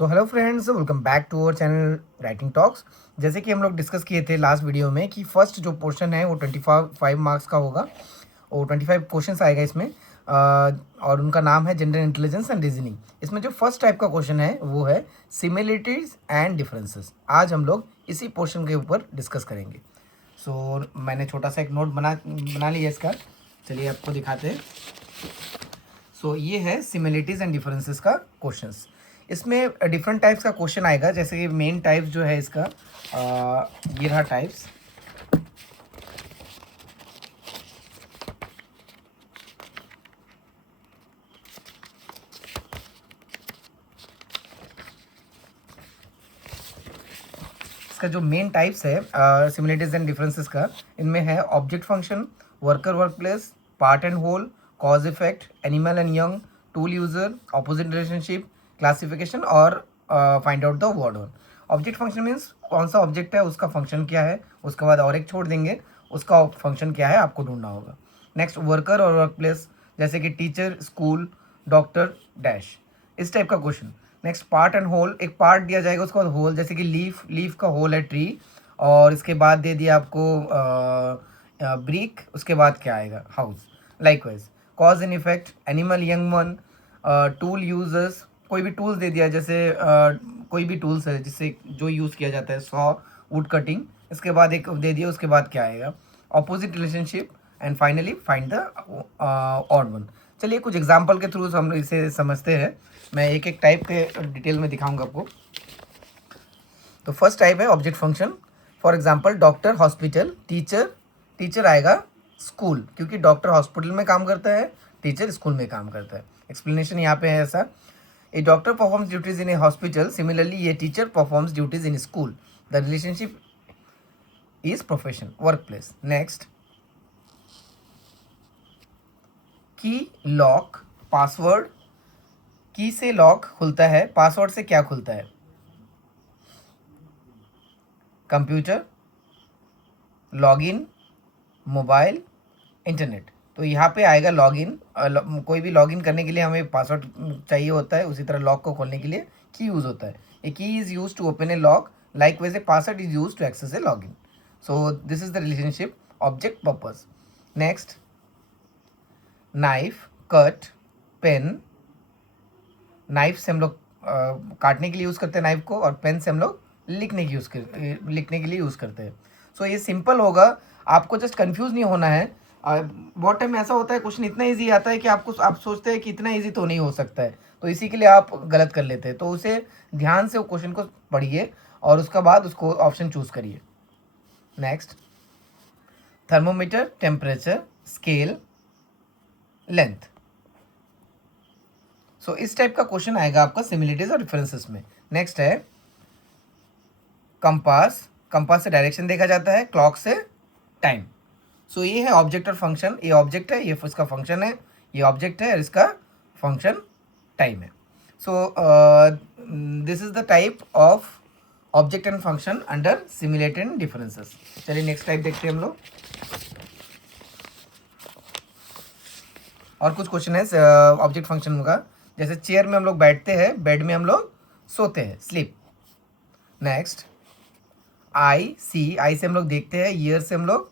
तो hello friends, welcome back to our channel Writing Talks. जैसे कि हम लोग डिस्कस किए थे लास्ट वीडियो में कि फर्स्ट जो पोर्शन है वो 25 मार्क्स का होगा और 25 क्वेश्चंस आएगा इसमें। और उनका नाम है जनरल इंटेलिजेंस एंड रीजनिंग। इसमें जो फर्स्ट टाइप का क्वेश्चन है वो है सिमिलरिटीज एंड डिफरेंसेस। आज हम लोग इसी पोर्शन के ऊपर डिस्कस करेंगे। मैंने छोटा सा एक नोट बना लिया इसका। चलिए आपको दिखाते हैं। ये है सिमिलरिटीज़ एंड डिफरेंसेस का क्वेश्चंस। इसमें डिफरेंट टाइप्स का क्वेश्चन आएगा। जैसे कि मेन टाइप्स जो है इसका ये रहा टाइप्स। इसका जो मेन टाइप्स है सिमिलरिटीज एंड डिफरेंसेस का, इनमें है object function, worker work place, part and whole, cause effect, animal and young, tool user, opposite relationship, classification और find out the word one. Object function means कौन सा object है, उसका function क्या है। उसके बाद और एक छोड़ देंगे, उसका फंक्शन क्या है आपको ढूंढना होगा। नेक्स्ट वर्कर और वर्क प्लेस, जैसे कि टीचर, स्कूल, डॉक्टर, डैश, इस टाइप का question. Next part and whole, एक पार्ट दिया जाएगा उसके बाद होल, जैसे कि लीफ का होल है ट्री, और इसके बाद दे दिया आपको ब्रिक, उसके बाद क्या आएगा house. Likewise cause and effect, animal, young one, tool users, कोई भी टूल्स दे दिया, जैसे कोई भी टूल्स है जिससे जो यूज़ किया जाता है, सॉ, वुड कटिंग, इसके बाद एक दे दिया, उसके बाद क्या आएगा opposite relationship, and finally find the odd one. चलिए कुछ एग्जांपल के थ्रू हम इसे समझते हैं। मैं एक एक टाइप के डिटेल में दिखाऊंगा आपको। तो फर्स्ट टाइप है object function. For example doctor, hospital, teacher, teacher आएगा स्कूल, क्योंकि डॉक्टर हॉस्पिटल में काम करता है, टीचर स्कूल में काम करता है। एक्सप्लेनेशन यहाँ पे है ऐसा। A doctor performs duties in a hospital, similarly ये teacher performs duties in school. The relationship is profession, work place. Next key, lock, password, key से लॉक खुलता है, पासवर्ड से क्या खुलता है, कंप्यूटर, लॉगिन, मोबाइल, इंटरनेट। तो यहाँ पे आएगा लॉगिन। कोई भी लॉगिन करने के लिए हमें पासवर्ड चाहिए होता है, उसी तरह लॉक को खोलने के लिए की यूज़ होता है। A key is use to open a lock, like वैसे password is use to access a login. So this is the relationship object purpose. Next knife, cut, pen. Knife से हम लोग काटने के लिए यूज़ करते हैं नाइफ को, और पेन से हम लोग लिखने के लिए यूज़ करते हैं। ये सिंपल होगा, आपको जस्ट कंफ्यूज नहीं होना है। बहुत टाइम ऐसा होता है क्वेश्चन इतना इजी आता है कि आप सोचते हैं कि इतना इजी तो नहीं हो सकता है, तो इसी के लिए आप गलत कर लेते हैं। तो उसे ध्यान से क्वेश्चन को पढ़िए और उसका बाद उसको ऑप्शन चूज करिए। Next thermometer, temperature, scale, length. इस टाइप का क्वेश्चन आएगा आपका सिमिलरिटीज और डिफरेंसेस में। नेक्स्ट है कंपास, कंपास से डायरेक्शन देखा जाता है, क्लॉक से टाइम। ये है ऑब्जेक्ट और फंक्शन। ये ऑब्जेक्ट है, ये इसका फंक्शन है, ये ऑब्जेक्ट है और इसका फंक्शन टाइम है। This is the type of object and function under similarity and differences. चलिए नेक्स्ट टाइप देखते हैं हम लोग। और कुछ क्वेश्चन है ऑब्जेक्ट फंक्शन का, जैसे चेयर में हम लोग बैठते हैं, बेड में हम लोग सोते हैं, स्लीप। नेक्स्ट आई सी, आई से हम लोग देखते हैं, ईयर से हम लोग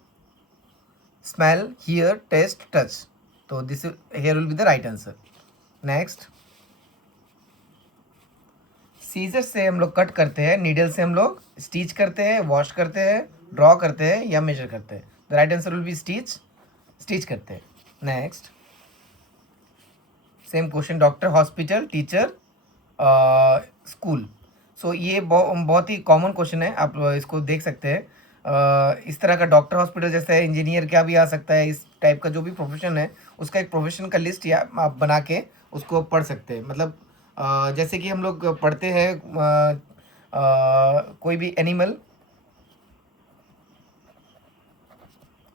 स्मेल, हियर, टेस्ट, टच। तो this hear will be the right answer. Next scissor से हम लोग कट करते हैं, नीडल से हम लोग स्टिच करते हैं, वॉश करते हैं, ड्रॉ करते हैं या मेजर करते हैं। The right answer will B stitch, stitch करते हैं। Next same question, doctor, hospital, teacher, school. ये बहुत ही कॉमन क्वेश्चन है, आप इसको देख सकते हैं। इस तरह का डॉक्टर, हॉस्पिटल जैसे है, इंजीनियर क्या भी आ सकता है, इस टाइप का जो भी प्रोफेशन है उसका एक प्रोफेशन का लिस्ट या आप बना के उसको पढ़ सकते हैं। मतलब जैसे कि हम लोग पढ़ते हैं कोई भी एनिमल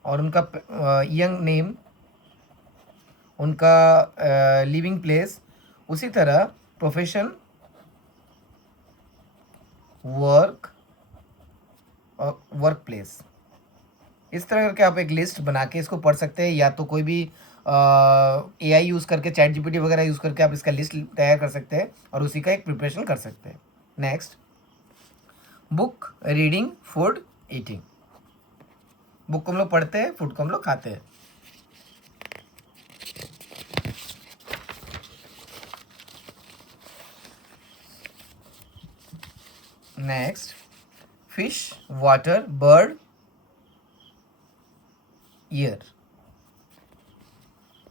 और उनका यंग नेम, उनका लिविंग प्लेस, उसी तरह प्रोफेशन, वर्क और वर्क प्लेस, इस तरह करके आप एक लिस्ट बना के इसको पढ़ सकते हैं, या तो कोई भी AI यूज़ करके, चैट जीपीटी वगैरह यूज़ करके आप इसका लिस्ट तैयार कर सकते हैं और उसी का एक प्रिपरेशन कर सकते हैं। Next, book, reading, food, eating. Book को हम लोग पढ़ते हैं, फूड को हम लोग खाते हैं। Next, fish, water, bird, air.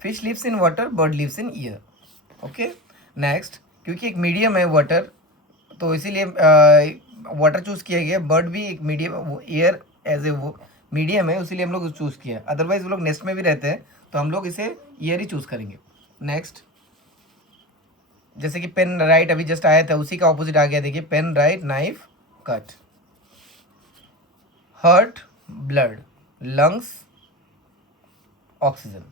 Fish lives in water, bird lives in air. Okay. Next, क्योंकि एक मीडियम है वाटर, तो इसीलिए वाटर चूज़ किया गया। बर्ड भी एक मीडियम, एयर एज ए वो मीडियम है, इसीलिए हम लोग चूज़ किया। अदरवाइज वो लोग नेस्ट में भी रहते हैं, तो हम लोग इसे ईयर ही चूज़ करेंगे। नेक्स्ट, जैसे कि पेन राइट अभी जस्ट आया था, उसी का ऑपोजिट आ गया। देखिए, pen write, knife cut. Heart, blood, lungs, oxygen.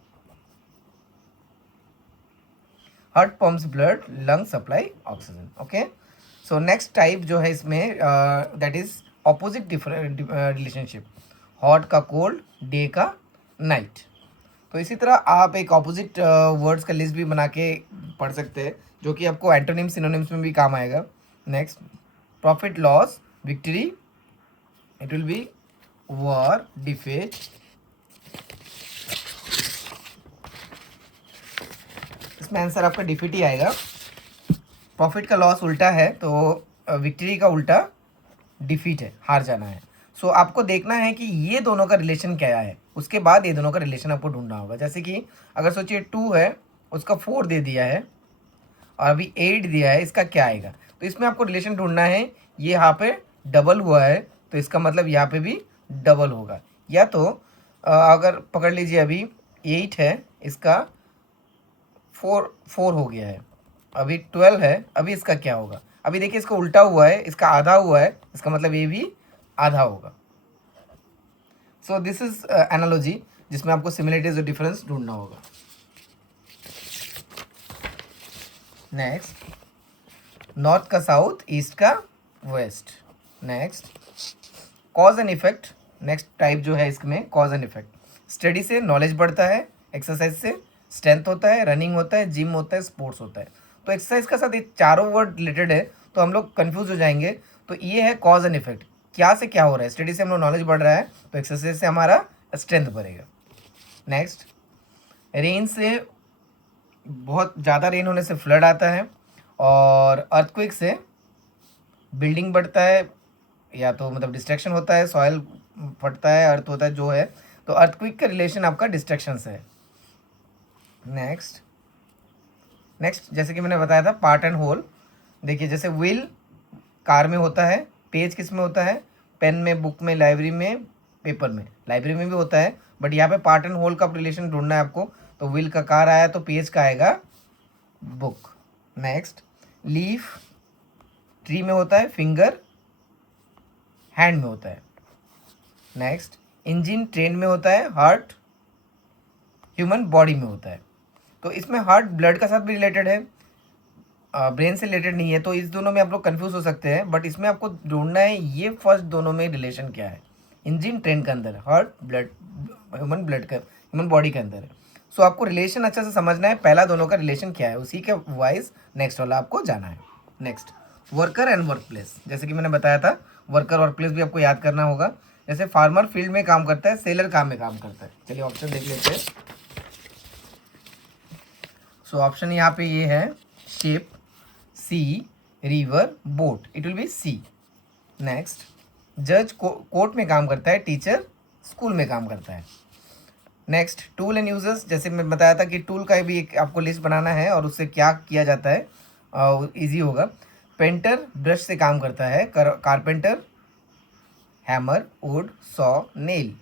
Heart pumps blood, lung supply oxygen. Okay. So next type जो है इसमें, that is opposite different relationship. Hot का कोल्ड, डे का नाइट। तो इसी तरह आप एक ऑपोजिट वर्ड्स का लिस्ट भी बना के पढ़ सकते हैं, जो कि आपको एंटोनिम्स सिनोनिम्स में भी काम आएगा। Next, profit, loss, victory, it will B war, defeat. इसमें आंसर आपका डिफीट ही आएगा। प्रॉफिट का लॉस उल्टा है, तो विक्ट्री का उल्टा डिफीट है, हार जाना है। सो आपको देखना है कि ये दोनों का रिलेशन क्या है, उसके बाद ये दोनों का रिलेशन आपको ढूंढना होगा। जैसे कि अगर सोचिए 2 है, उसका 4 दे दिया है, और अभी 8 दिया है, इसका क्या आएगा? तो इसमें आपको रिलेशन ढूंढना है। ये यहाँ पे डबल हुआ है, तो इसका मतलब यहाँ पे भी डबल होगा। या तो अगर पकड़ लीजिए, अभी 8 है, इसका 4 हो गया है, अभी 12 है, अभी इसका क्या होगा? अभी देखिए, इसका उल्टा हुआ है, इसका आधा हुआ है, इसका मतलब ये भी आधा होगा। सो दिस इज एनालॉजी, जिसमें आपको सिमिलरिटीज और डिफरेंस ढूंढना होगा। नेक्स्ट, नॉर्थ का साउथ, ईस्ट का west. Next, cause and effect. Next type जो है इसमें कॉज एंड इफेक्ट। स्टडी से नॉलेज बढ़ता है, एक्सरसाइज से स्ट्रेंथ होता है, रनिंग होता है, जिम होता है, स्पोर्ट्स होता है। तो एक्सरसाइज का साथ ये चारों वर्ड रिलेटेड है, तो हम लोग कंफ्यूज हो जाएंगे। तो ये है कॉज एंड इफेक्ट, क्या से क्या हो रहा है। स्टडी से हम लोग नॉलेज बढ़ रहा है, तो एक्सरसाइज से हमारा स्ट्रेंथ बढ़ेगा। नेक्स्ट, रेन से, बहुत ज़्यादा रेन होने से फ्लड आता है, और अर्थक्वेक से बिल्डिंग बढ़ता है, या तो मतलब डिस्ट्रैक्शन होता है, सॉयल फटता है, अर्थ होता है जो है। तो अर्थक्वेक का रिलेशन आपका डिस्ट्रैक्शन से है। नेक्स्ट, जैसे कि मैंने बताया था, पार्ट एंड होल। देखिए, जैसे व्हील कार में होता है, पेज किस में होता है? पेन में, बुक में, लाइब्रेरी में, पेपर में। लाइब्रेरी में भी होता है, बट यहाँ पे पार्ट एंड होल का रिलेशन ढूंढना है आपको। तो व्हील का कार आया, तो पेज का आएगा बुक। नेक्स्ट, लीफ ट्री में होता है, फिंगर हैंड में होता है। नेक्स्ट, इंजन ट्रेन में होता है, हार्ट ह्यूमन बॉडी में होता है। तो इसमें हार्ट ब्लड का साथ भी रिलेटेड है, ब्रेन से रिलेटेड नहीं है। तो इस दोनों में आप लोग कंफ्यूज हो सकते हैं, बट इसमें आपको ढूंढना है ये फर्स्ट दोनों में रिलेशन क्या है। इंजन ट्रेन के अंदर है, हार्ट ब्लड ह्यूमन बॉडी के अंदर है। सो आपको रिलेशन अच्छा से समझना है, पहला दोनों का रिलेशन क्या है, उसी के वाइज नेक्स्ट वाला आपको जाना है। Next, worker and work place. जैसे कि मैंने बताया था, वर्कर वर्क प्लेस भी आपको याद करना होगा। जैसे फार्मर फील्ड में काम करता है, सेलर काम में काम करता है। चलिए ऑप्शन देख लेते हैं। सो ऑप्शन यहाँ पे ये है, ship, sea, river, boat, it will be sea. Next, जज कोर्ट में काम करता है, टीचर स्कूल में काम करता है। Next, tool and users. जैसे मैं बताया था कि टूल का भी एक आपको लिस्ट बनाना है, और उससे क्या किया जाता है, इजी होगा। पेंटर ब्रश से काम करता है, carpenter hammer, would, saw, nail.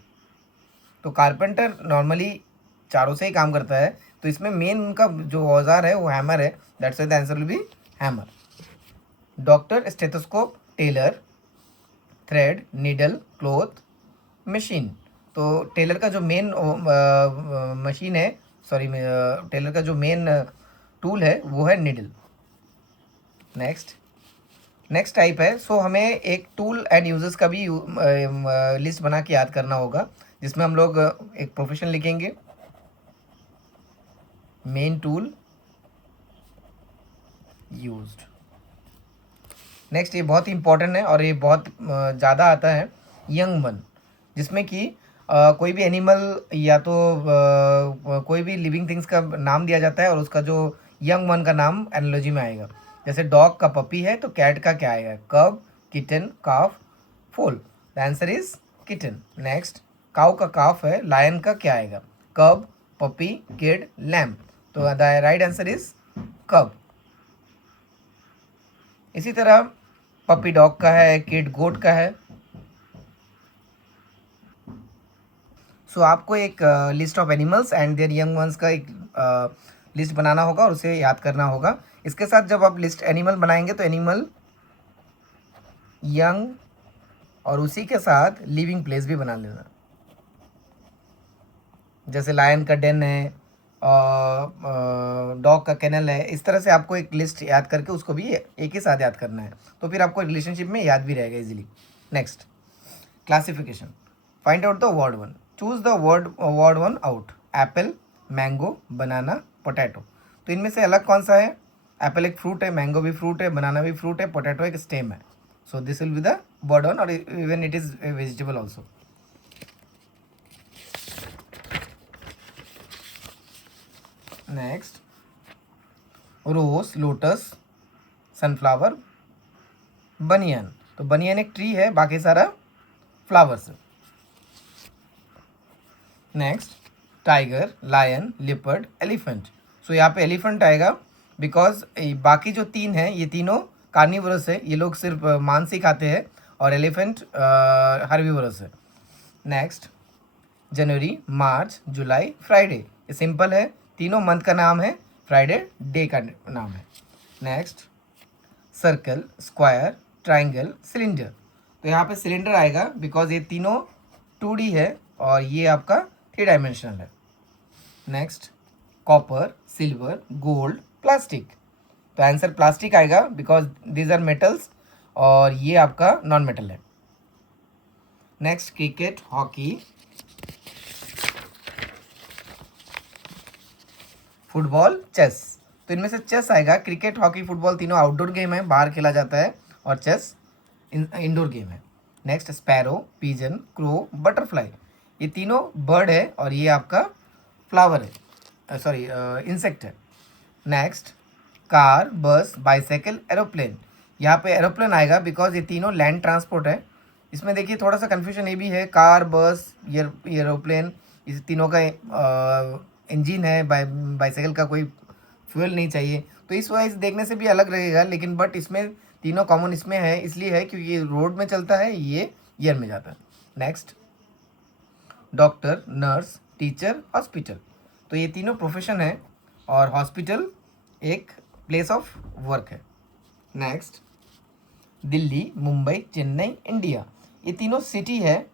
तो कारपेंटर नॉर्मली चारों से ही काम करता है, तो इसमें मेन उनका जो औजार है वो हैमर है, that's why the answer will be hammer. Doctor stethoscope, tailor thread, needle, cloth, machine. तो टेलर का जो मेन मशीन है, सॉरी, टेलर का जो मेन टूल है वो है नीडल। नेक्स्ट टाइप है। सो हमें एक टूल एंड यूजर्स का भी लिस्ट बना के याद करना होगा। जिसमें हम लोग एक प्रोफेशन लिखेंगे, मेन टूल यूज्ड। नेक्स्ट ये बहुत ही इंपॉर्टेंट है और ये बहुत ज़्यादा आता है, यंग वन, जिसमें कि कोई भी एनिमल या तो कोई भी लिविंग थिंग्स का नाम दिया जाता है और उसका जो यंग वन का नाम एनालॉजी में आएगा। जैसे डॉग का पपी है तो कैट का क्या आएगा, कब, किटन, काफ, फोल। The answer is kitten. Next cow का काफ है, लायन का क्या आएगा, कब, पपी, किड, लैम्प। तो द राइट आंसर इज कब। इसी तरह पपी डॉग का है, किड गोट का है। सो आपको एक list of animals and there young ones का एक लिस्ट बनाना होगा और उसे याद करना होगा। इसके साथ जब आप लिस्ट एनिमल बनाएंगे तो एनिमल, यंग और उसी के साथ लिविंग प्लेस भी बना लेना। जैसे लायन का डेन है, डॉग का केनल है। इस तरह से आपको एक लिस्ट याद करके उसको भी एक ही साथ याद करना है, तो फिर आपको रिलेशनशिप में याद भी रहेगा easily. Next classification, find out the word one, choose the word one out. Apple, mango, banana, potato. तो इनमें से अलग कौन सा है, एप्पल एक फ्रूट है, मैंगो भी फ्रूट है, बनाना भी फ्रूट है, पोटैटो एक स्टेम है। So this will be the word one, और even it is vegetable also. Next rose, lotus, sunflower, banyan. तो बनियन एक ट्री है, बाकी सारा फ्लावर्स है। Next tiger, lion, leopard, elephant. So यहाँ पे एलिफेंट आएगा बिकॉज बाकी जो तीन हैं ये तीनों कार्निवोरस है, ये लोग सिर्फ मांस ही खाते हैं, और एलिफेंट हर्बीवोरस है। नेक्स्ट जनवरी, मार्च, जुलाई, फ्राइडे। ये सिंपल है, तीनों मंथ का नाम है, फ्राइडे डे का नाम है। Next circle, square, triangle, cylinder. तो यहाँ पे सिलेंडर आएगा बिकॉज ये तीनों 2D है और ये आपका 3 डायमेंशनल है। Next copper, silver, gold, plastic. तो आंसर प्लास्टिक आएगा बिकॉज दीज आर मेटल्स और ये आपका नॉन मेटल है। Next cricket, hockey, football, chess. तो इनमें से चेस आएगा। क्रिकेट, हॉकी, फुटबॉल तीनों आउटडोर गेम है, बाहर खेला जाता है, और चेस इंडोर गेम है। Next sparrow, pigeon, crow, butterfly. ये तीनों बर्ड है और ये आपका फ्लावर है, सॉरी इंसेक्ट है। Next car, bus, bicycle, aeroplane. यहाँ पे एरोप्लेन आएगा बिकॉज ये तीनों लैंड ट्रांसपोर्ट है। इसमें देखिए थोड़ा सा कन्फ्यूजन ये भी है, कार, बस, एरोप्लेन, इस तीनों का इंजन है, बाइसाइकिल का कोई फ्यूल नहीं चाहिए, तो इस वाइज देखने से भी अलग रहेगा, लेकिन बट इसमें तीनों कॉमन इसमें है, इसलिए है क्योंकि ये रोड में चलता है, ये ईयर में जाता है। Next doctor, nurse, teacher, hospital. तो ये तीनों प्रोफेशन है और हॉस्पिटल एक प्लेस ऑफ वर्क है। Next Delhi, Mumbai, Chennai, India. ये तीनों सिटी है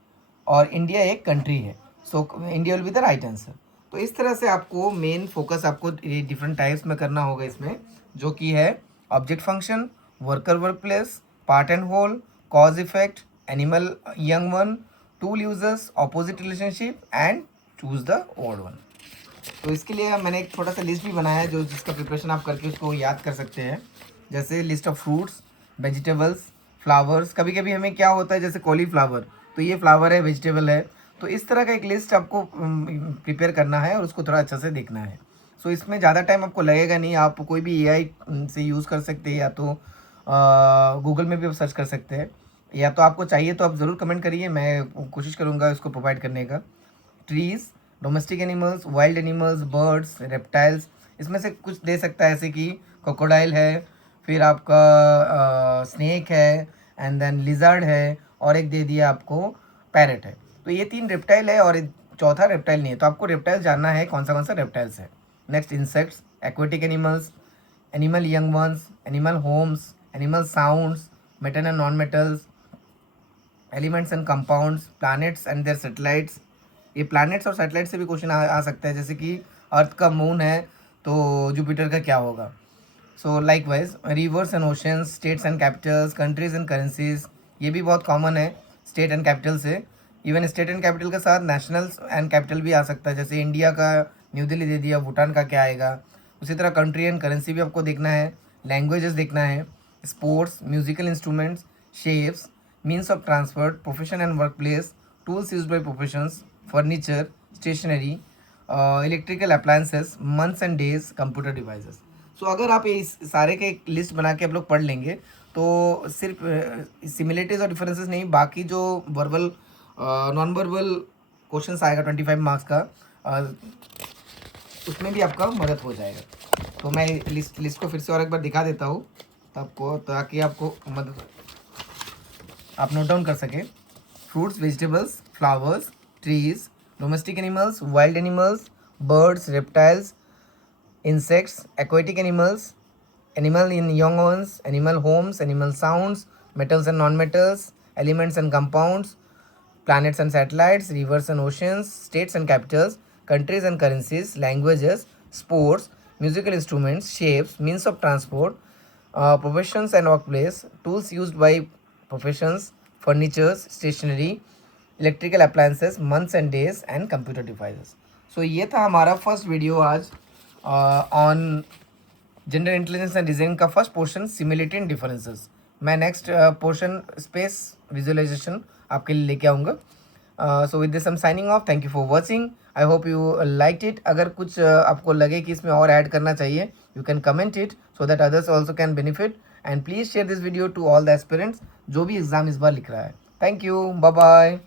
और इंडिया एक कंट्री है, so India will be the right answer. तो इस तरह से आपको मेन फोकस आपको डिफरेंट टाइप्स में करना होगा इसमें, जो कि है object function, worker work place, part and whole, cause effect, animal young one, tool users, opposite relationship and choose the word one. तो इसके लिए मैंने एक छोटा सा लिस्ट भी बनाया है, जो जिसका प्रिपरेशन आप करके उसको याद कर सकते हैं। जैसे list of fruits, vegetables, flowers. कभी कभी हमें क्या होता है, जैसे कॉलीफ्लावर, तो ये फ्लावर है, वेजिटेबल है, तो इस तरह का एक लिस्ट आपको प्रिपेयर करना है और उसको थोड़ा अच्छा से देखना है। सो इसमें ज़्यादा टाइम आपको लगेगा नहीं, आप कोई भी AI से यूज़ कर सकते हैं, या तो गूगल में भी आप सर्च कर सकते हैं, या तो आपको चाहिए तो आप ज़रूर कमेंट करिए, मैं कोशिश करूँगा इसको प्रोवाइड करने का। Trees, domestic animals, wild animals, birds, reptiles. इसमें से कुछ दे सकता है, जैसे कि क्रोकोडाइल है, फिर आपका स्नेक है, एंड देन लिजर्ड है, और एक दे दिया आपको पैरेट है। तो ये 3 रेप्टाइल है और चौथा रेप्टाइल नहीं है, तो आपको रेप्टाइल जानना है कौन सा रेप्टाइल्स है। Next insects, aquatic animals, animal young ones, animal homes, animal sounds, metal and non metals, elements and compounds, planets and their satellites. ये प्लैनेट्स और सैटेलाइट से भी क्वेश्चन आ सकता है, जैसे कि अर्थ का मून है तो जुपिटर का क्या होगा। So like wise reverse and oceans, states and Capitals, countries and currencies, ये भी बहुत कॉमन है स्टेट एंड कैपिटल से। इवन स्टेट एंड कैपिटल के साथ नेशनल एंड कैपिटल भी आ सकता है, जैसे इंडिया का न्यू दिल्ली दे दिया, भूटान का क्या आएगा। उसी तरह कंट्री एंड करेंसी भी आपको देखना है, लैंग्वेजेस देखना है, sports, musical instruments, shapes, means of transport, profession and work place, tools use by professions, furniture, stationery, electrical appliances, months and days, computer devices. So अगर आप ये सारे के एक लिस्ट बना के आप लोग पढ़ लेंगे तो सिर्फ सिमिलरिटीज और डिफरेंसेस नहीं, बाकी जो वर्बल नॉन वर्बल क्वेश्चंस आएगा 25 मार्क्स का, उसमें भी आपका मदद हो जाएगा। तो मैं लिस्ट को फिर से और एक बार दिखा देता हूँ आपको, ताकि आपको मदद आप नोट डाउन कर सके। Fruits, vegetables, flowers, trees, domestic animals, wild animals, birds, reptiles, insects, aquatic animals, animal in young ones, animal homes, animal sounds, metals and non-metals, elements and compounds, planets and satellites, rivers and oceans, states and capitals, countries and currencies, languages, sports, musical instruments, shapes, means of transport, professions and workplace, tools used by professions, furnitures, stationery, electrical appliances, months and days and computer devices. So ये था हमारा first video आज on general intelligence and design का first portion, similarity and differences. मैं next portion space visualization आपके लिए लेके आऊँगा। So with this I am signing off, thank you for watching, I hope you like it. अगर कुछ आपको लगे कि इसमें और ऐड करना चाहिए, you can comment it so that others also can benefit, and please share this video to all the aspirants जो भी एग्ज़ाम इस बार लिख रहा है। Thank you, bye bye.